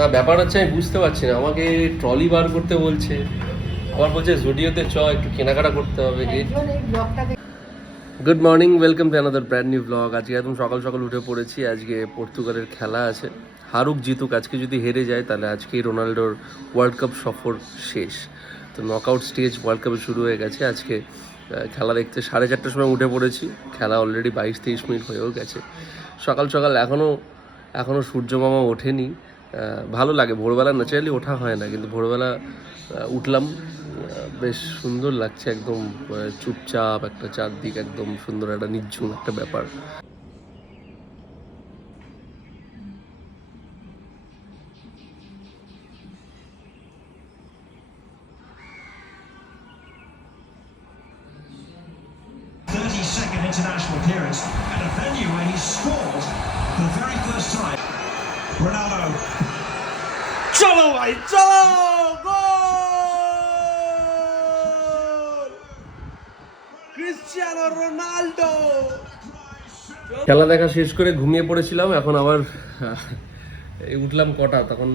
না ব্যাপার হচ্ছে আমি বুঝতে পারছি না, আমাকে ট্রলি বার করতে বলছে, আবার বলছে জুডিওতে একটু কেনাকাটা করতে হবে। Good morning, welcome to another brand new blog. আজকে একদম সকাল সকাল উঠে পড়েছি। আজকে পর্তুগালের খেলা আছে, হারুক জিতুক, আজকে যদি হেরে যায় তাহলে আজকেই রোনাল্ডোর ওয়ার্ল্ড কাপ সফর শেষ। তো নকআউট স্টেজ ওয়ার্ল্ড কাপে শুরু হয়ে গেছে। আজকে খেলা দেখতে 4:30টার সময় উঠে পড়েছি, খেলা অলরেডি 22-23 মিনিট হয়েও গেছে। সকাল সকাল এখনও সূর্য মামা ওঠেনি। ভালো লাগে, ভোরবেলা ন্যাচারালি ওঠা হয় না, কিন্তু ভোরবেলা উঠলাম, বেশ সুন্দর লাগছে। একদম চুপচাপ একটা চারদিক, একদম সুন্দর একটা নির্ঝুম একটা ব্যাপার। International appearance at a venue where he scored for the very first time. Ronaldo. Cholo, bhai, cholo! Goal! Cristiano Ronaldo! খেলা দেখা শেষ করে ঘুমিয়ে পড়েছিলাম, এখন আবার উঠলাম কটা তখন,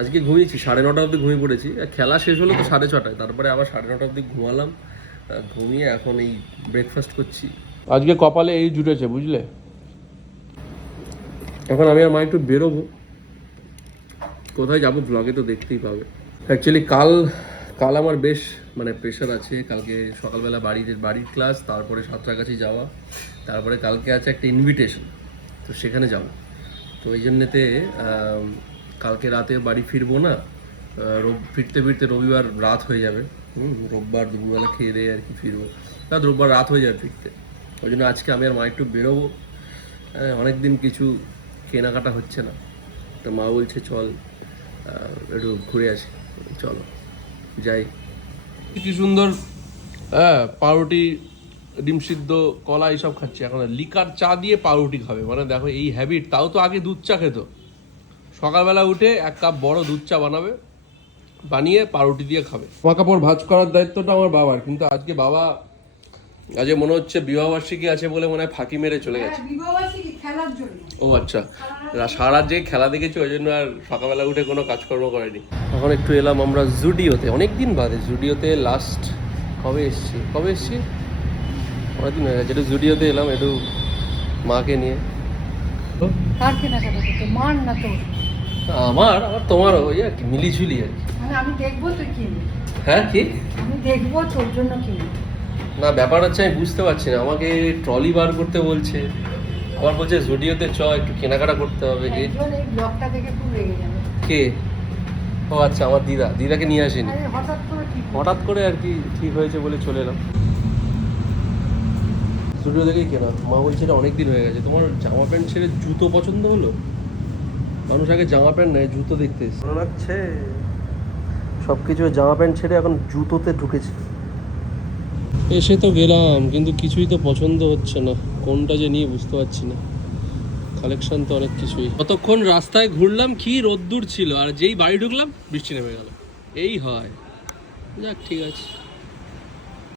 আজকে ঘুমিয়েছি 9:30 অবধি ঘুমিয়ে পড়েছি। খেলা শেষ হলো তো 6:30, তারপরে আবার 9:30 অবধি ঘুমালাম। ঘুমিয়ে এখন এই ব্রেকফাস্ট করছি। আজকে কপালে এই জুটেছে, বুঝলে। এখন আমি আর মা একটু বেরোবো, কোথায় যাবো ব্লগে তো দেখতেই পাবে। অ্যাকচুয়ালি কাল আমার বেশ প্রেশার আছে। কালকে সকালবেলা বাড়ির ক্লাস, তারপরে সাঁতরাগাছি যাওয়া, তারপরে কালকে আছে একটা ইনভিটেশন, তো সেখানে যাব। তো এই জন্যেতে কালকে রাতে বাড়ি ফিরবো না, ফিরতে রবিবার রাত হয়ে যাবে। রোববার দুপুরবেলা খেয়ে দিয়ে আর কি ফিরবো, তা রোববার রাত হয়ে যাবে ফিরতে। ওই জন্য আজকে আমি আর মা একটু বেরোবো। অনেকদিন কিছু কেনাকাটা হচ্ছে না, তো মা বলছে চল একটু ঘুরে আসি। চলো যাই। কি সুন্দর পাউরুটি, ডিম সিদ্ধ, কলা এইসব খাচ্ছি। এখন লিকার চা দিয়ে পাউরুটি খাবে, দেখো এই হ্যাবিট। তাও তো আগে দুধ চা খেত, সকালবেলা উঠে 1 কাপ বড় দুধ চা বানিয়ে পাউরুটি দিয়ে খাবে। জামা কাপড় ভাঁজ করার দায়িত্বটা আমার বাবার, কিন্তু আজকে মনে হচ্ছে বিবাহবার্ষিকী আছে বলে মনে হয় ফাঁকি মেরে চলে গেছে। ও আচ্ছা, সারা যে খেলা দেখেছি ওই জন্য আর সকালবেলা উঠে কোনো কাজকর্ম করেনি। এখন একটু এলাম আমরা জুডিওতে, অনেকদিন বাদে। জুডিওতে লাস্ট কবে এসছি অনেকদিন হয়ে গেছে। একটু জুডিওতে এলাম, একটু মাকে নিয়ে। আমার তোমারও ওই আর কি, মিলিঝুলি আর কি। আমি দেখবো তুই কিনবি। হ্যাঁ কি? আমি দেখবো তোর জন্য কিনবি। না ব্যাপার হচ্ছে আমি বুঝতে পারছি না, আমাকে ট্রলি বার করতে বলছে, আবার বলছে জুডিওতে একটু কেনাকাটা করতে হবে। এই ব্লগটা দেখে খুব রেগে যাবে। কে? ও আচ্ছা, আমার দিদাকে নিয়ে আসেনি, হঠাৎ করে আর কি ঠিক হয়েছে বলে চলে এলাম। জুডিও থেকেই কেনা। মা বলছে এটা অনেকদিন হয়ে গেছে। তোমার জামা প্যান্ট ছেড়ে জুতো পছন্দ হলো? মানুষ আগে জামা প্যান্ট নেয়, জুতো দেখতে ভালো লাগছে। সব কিছু জামা প্যান্ট ছেড়ে এখন জুতোতে ঢুকেছে। এসে তো গেলাম, কিন্তু কিছুই তো পছন্দ হচ্ছে না, কোনটা যে নিয়ে বুঝতে পারছি না। কালেকশন তো অনেক কিছুই। কতক্ষণ রাস্তায় ঘুরলাম, কি রোদ্দুর ছিল, আর যেই বাড়ি ঢুকলাম বৃষ্টি নেমে গেল। এই হয়, যাক ঠিক আছে।